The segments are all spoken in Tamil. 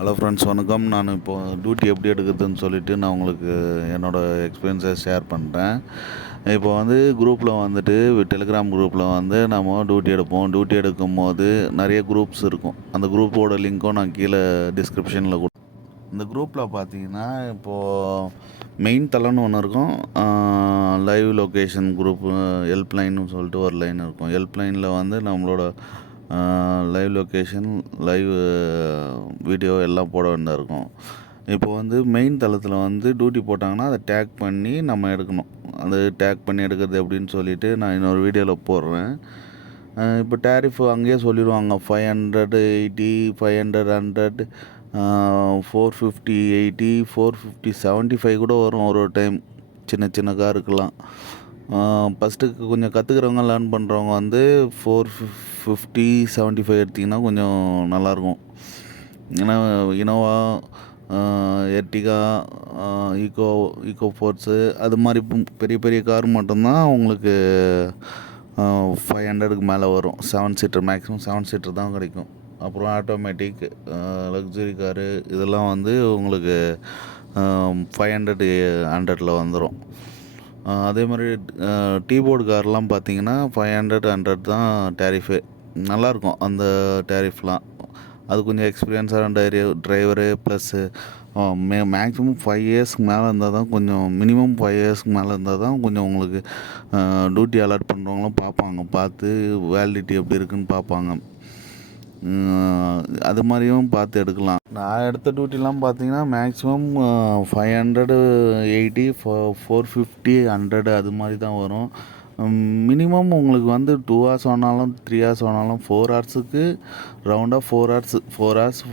ஹலோ ஃப்ரெண்ட்ஸ், வணக்கம். நான் இப்போது டியூட்டி எப்படி எடுக்கிறதுன்னு சொல்லிவிட்டு நான் உங்களுக்கு என்னோடய எக்ஸ்பீரியன்ஸை ஷேர் பண்ணுறேன். இப்போ குரூப்பில் டெலிகிராம் குரூப்பில் நம்ம டியூட்டி எடுப்போம். டியூட்டி எடுக்கும்போது நிறைய குரூப்ஸ் இருக்கும். அந்த குரூப்போட லிங்க்கும் நான் கீழே டிஸ்கிரிப்ஷனில் இந்த குரூப்பில் பார்த்தீங்கன்னா, இப்போது மெயின் தளம்னு ஒன்று இருக்கும். லைவ் லொக்கேஷன் குரூப்பு, ஹெல்ப்லைன்னு சொல்லிட்டு ஒரு லைன் இருக்கும். ஹெல்ப்லைனில் நம்மளோட லைவ் லொக்கேஷன், லைவ் வீடியோ எல்லாம் போட வேண்டியதாக இருக்கும். இப்போ மெயின் தளத்தில் டியூட்டி போட்டாங்கன்னா அதை டேக் பண்ணி நம்ம எடுக்கணும். அது டேக் பண்ணி எடுக்கிறது எப்படின்னு சொல்லிவிட்டு நான் இன்னொரு வீடியோவில் போடுறேன். இப்போ டேரிஃப் அங்கேயே சொல்லிடுவாங்க. 580, 500, 100, 450, 80, 450, 75 கூட வரும் ஒரு டைம் சின்ன சின்ன காருக்கெல்லாம். ஃபஸ்ட்டுக்கு கொஞ்சம் கற்றுக்கிறவங்க, லேர்ன் பண்ணுறவங்க 450, 75 எடுத்திங்கன்னா கொஞ்சம் நல்லாயிருக்கும். ஏன்னா இனோவா, எர்டிகா, ஈக்கோ ஃபோர்ஸு அது மாதிரி பெரிய பெரிய கார் மட்டும்தான் உங்களுக்கு 500க்கு மேலே வரும். 7 சீட்டர், மேக்ஸிமம் 7 சீட்டர் தான் கிடைக்கும். அப்புறம் ஆட்டோமேட்டிக், லக்ஸுரி காரு இதெல்லாம் உங்களுக்கு 500, 100ல் வந்துடும். அதே மாதிரி டீபோர்டு கார்லாம் பார்த்தீங்கன்னா 500, 100 தான் டேரிஃபு. நல்லாயிருக்கும் அந்த டேரிஃப்லாம். அது கொஞ்சம் எக்ஸ்பீரியன்ஸான டிரைவரு ப்ளஸ்ஸு மேக்ஸிமம் 5 இயர்ஸ்க்கு மேலே இருந்தால் தான் கொஞ்சம், மினிமம் 5 இயர்ஸ்க்கு மேலே இருந்தால் தான் கொஞ்சம் உங்களுக்கு டியூட்டி அலாட் பண்ணுறவங்களும் பார்ப்பாங்க. பார்த்து வேலிடிட்டி எப்படி இருக்குன்னு பார்ப்பாங்க. அது மாதிரியும் பார்த்து எடுக்கலாம். நான் எடுத்த டியூட்டிலாம் பார்த்தீங்கன்னா மேக்ஸிமம் 580, 450, 100 அது மாதிரி தான் வரும். மினிமம் உங்களுக்கு 2 ஹவர்ஸ் ஆனாலும் 3 ஹவர்ஸ் ஆனாலும் 4 ஹவர்ஸுக்கு ரவுண்டாக 4 ஹவர்ஸ்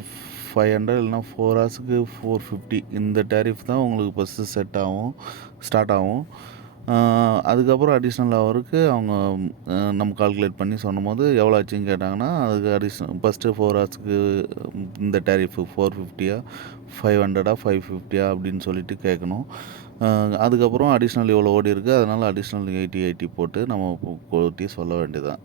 500, இல்லைனா 4 ஹவர்ஸுக்கு 450. இந்த டேரிஃப் தான் உங்களுக்கு ஃபஸ்ட்டு ஸ்டார்ட் ஆகும். அதுக்கப்புறம் அடிஷ்னல் ஹவருக்கு அவங்க நம்ம கால்குலேட் பண்ணி சொன்னபோது எவ்வளோ ஆச்சுன்னு கேட்டாங்கன்னா, அதுக்கு ஃபஸ்ட்டு 4 ஹவர்ஸுக்கு இந்த டேரிஃபு 450, 500, 550 அப்படின்னு சொல்லிட்டு கேட்கணும். அதுக்கப்புறம் அடிஷ்னல் இவ்வளோ ஓடி இருக்குது, அதனால் அடிஷ்னல் 80 போட்டு நம்ம கூட்டி சொல்ல வேண்டியதான்.